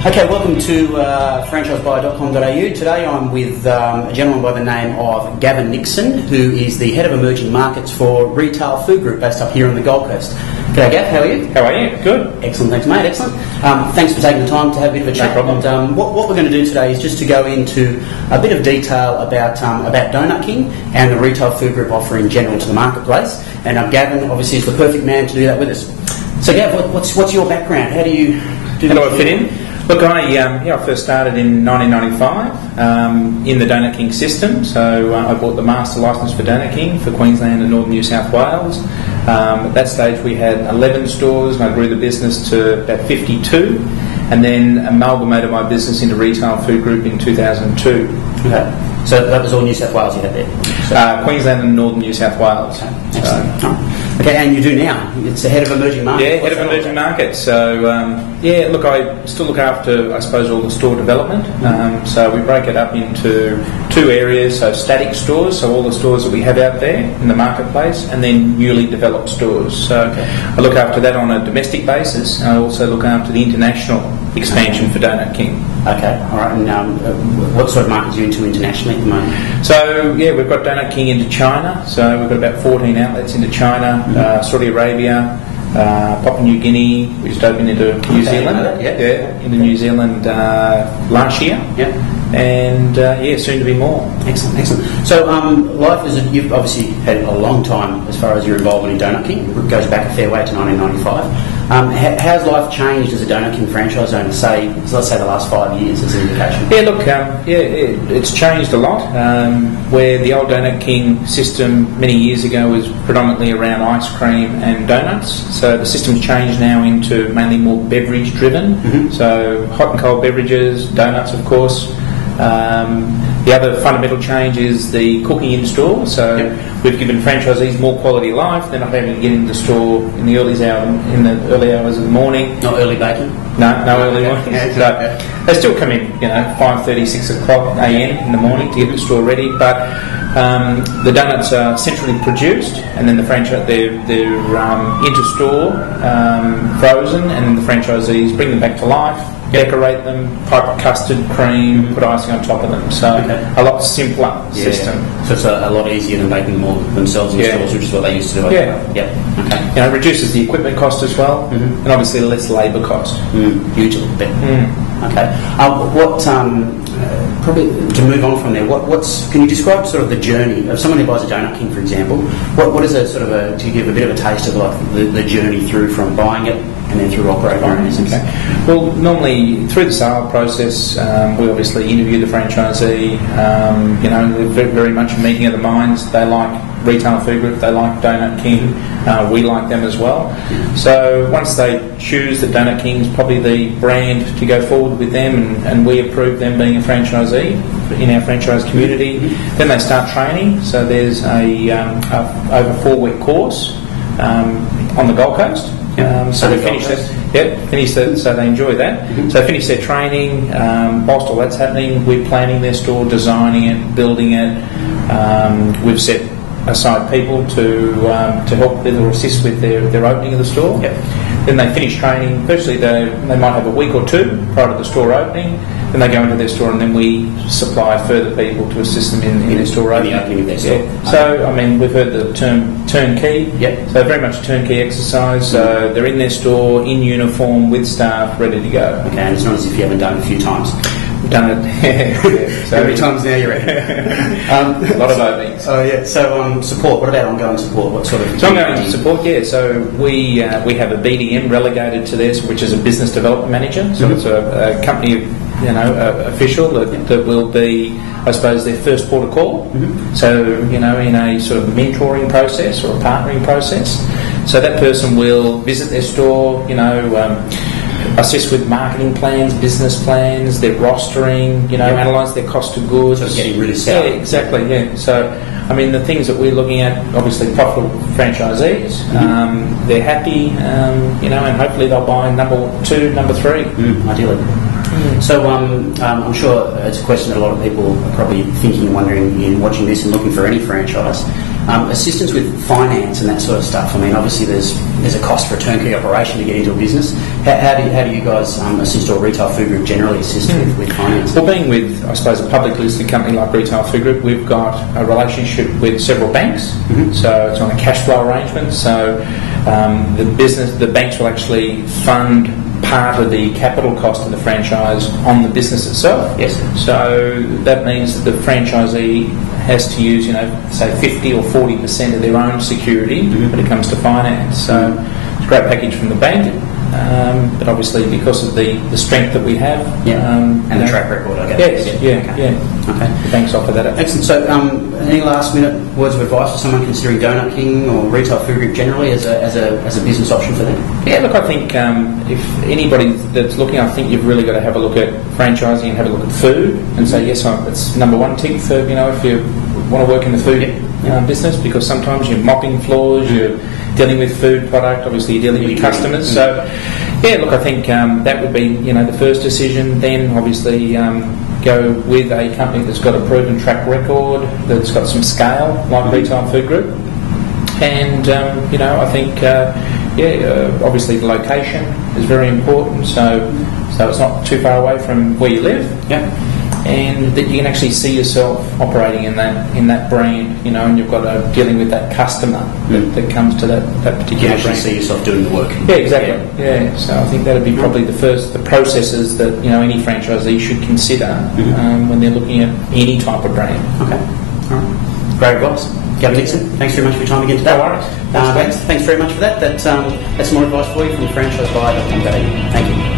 Okay, welcome to franchisebuyer.com.au. Today I'm with a gentleman by the name of Gavin Nixon, who is the Head of Emerging Markets for Retail Food Group based up here on the Gold Coast. G'day Gav, how are you? How are you? Good. Excellent, thanks mate, excellent. Thanks for taking the time to have a bit of a chat. No problem. And, what we're going to do today is just to go into a bit of detail about Donut King and the Retail Food Group offer in general to the marketplace. And Gavin obviously is the perfect man to do that with us. So Gav, what's your background? How do you I fit in? Look, I first started in 1995 in the Donut King system. So I bought the master licence for Donut King for Queensland and Northern New South Wales. At that stage we had 11 stores and I grew the business to about 52 and then amalgamated my business into Retail Food Group in 2002. Okay. So that was all New South Wales you had there? Queensland and Northern New South Wales. Okay, excellent. Okay, and you do now. It's the Head of Emerging Markets. Yeah, Head of Emerging Markets. So, look, I still look after, I suppose, all the store development. So we break it up into two areas, so static stores, so all the stores that we have out there in the marketplace, and then newly developed stores. So I look after that on a domestic basis. I also look after the international expansion for Donut King. Okay, all right. And what sort of markets are you into internationally at the moment? So, we've got Donut King into China. So we've got about 14 outlets into China, Saudi Arabia, Papua New Guinea. We just opened into New Zealand. Into New Zealand last year. Yeah. And soon to be more. Excellent. So, life is you've obviously had a long time as far as your involvement in Donut King. It goes back a fair way to 1995. How's life changed as a Donut King franchise owner? Let's say the last 5 years as an indication. Yeah, look, it's changed a lot. Where the old Donut King system many years ago was predominantly around ice cream and donuts. So the system's changed now into mainly more beverage driven. Mm-hmm. So hot and cold beverages, donuts, of course. The other fundamental change is the cooking in store. So we've given franchisees more quality of life. They're not having to get into the store in the early hours of the morning. Not early bacon? No early morning. So they still come in, 5:30, 6 o'clock a.m. in the morning to get the store ready. But the donuts are centrally produced, and then they're into store, frozen, and then the franchisees bring them back to life. Decorate them, pipe custard, cream, put icing on top of them. So a lot simpler system. So it's a lot easier than making them all themselves in stores, which is what they used to do. Okay. It reduces the equipment cost as well, and obviously less labour cost. Huge a little bit. Okay. Probably to move on from there, can you describe sort of the journey of someone who buys a Donut King, for example? What is to give a bit of a taste of the journey through from buying it and then through operating it? Okay. Well, normally through the sale process, we obviously interview the franchisee. Very much a meeting of the minds. They like Retail Food Group, they like Donut King, we like them as well. So once they choose that Donut King is probably the brand to go forward with them, and we approve them being a franchisee in our franchise community, then they start training. So there's a over 4-week course on the Gold Coast. So they finish that. So they enjoy that. So they finish their training. Whilst all that's happening, we're planning their store, designing it, building it. We've set aside people to help with or assist with their opening of the store. Then they finish training. Firstly, they might have a week or two prior to the store opening. Then they go into their store, and then we supply further people to assist them in their store opening. The opening of their store. So, we've heard the term turnkey. So very much a turnkey exercise. So they're in their store, in uniform, with staff, ready to go. Okay, and it's not as if you haven't done it a few times. We've done it. So how many times now you're ready? A lot of openings. Oh yeah. So support. What about ongoing support? What sort of? So ongoing support, So we have a BDM relegated to this, which is a business development manager. So it's a company official that will be, I suppose, their first port of call. So in a sort of mentoring process or a partnering process. So that person will visit their store, assist with marketing plans, business plans, their rostering, analyse their cost of goods. So it's getting really set up. Yeah, exactly, So, the things that we're looking at, obviously profitable franchisees, they're happy, and hopefully they'll buy number 2, number 3. Ideally. So I'm sure it's a question that a lot of people are probably thinking and wondering in watching this and looking for any franchise. assistance with finance and that sort of stuff. I mean, obviously there's a cost for a turnkey operation to get into a business. How do you guys assist, or Retail Food Group generally assist with finance? Well, being with, I suppose, a publicly listed company like Retail Food Group, we've got a relationship with several banks. So it's on a cash flow arrangement. So the banks will actually fund part of the capital cost of the franchise on the business itself. Yes. So that means that the franchisee has to use, say 50 or 40% of their own security when it comes to finance. So it's a great package from the bank. But obviously, because of the strength that we have, and the track record, I guess. Okay. The banks offer that. Excellent. So, any last minute words of advice for someone considering Donut King or Retail Food Group generally as a business option for them? Yeah, look, I think if anybody that's looking, I think you've really got to have a look at franchising and have a look at food and say, yes, it's number one tick for, if you want to work in the food business, because sometimes you're mopping floors, you're dealing with food product, obviously you're dealing with customers. So, yeah, look, I think that would be, the first decision. Then, obviously, go with a company that's got a proven track record, that's got some scale, like Retail Food Group. And, I think, obviously the location is very important. So it's not too far away from where you live. Yeah. And that you can actually see yourself operating in that brand, and you've got dealing with that customer that comes to that particular You actually brand. see yourself doing the work. Yeah, exactly. Yeah. So I think that'd be probably the processes that any franchisee should consider when they're looking at any type of brand. Okay. All right. Great advice. Gavin Nixon, thanks very much for your time again today. No worries. Thanks very much for that. That's more advice for you from the franchisebuyer.com.au. Thank you.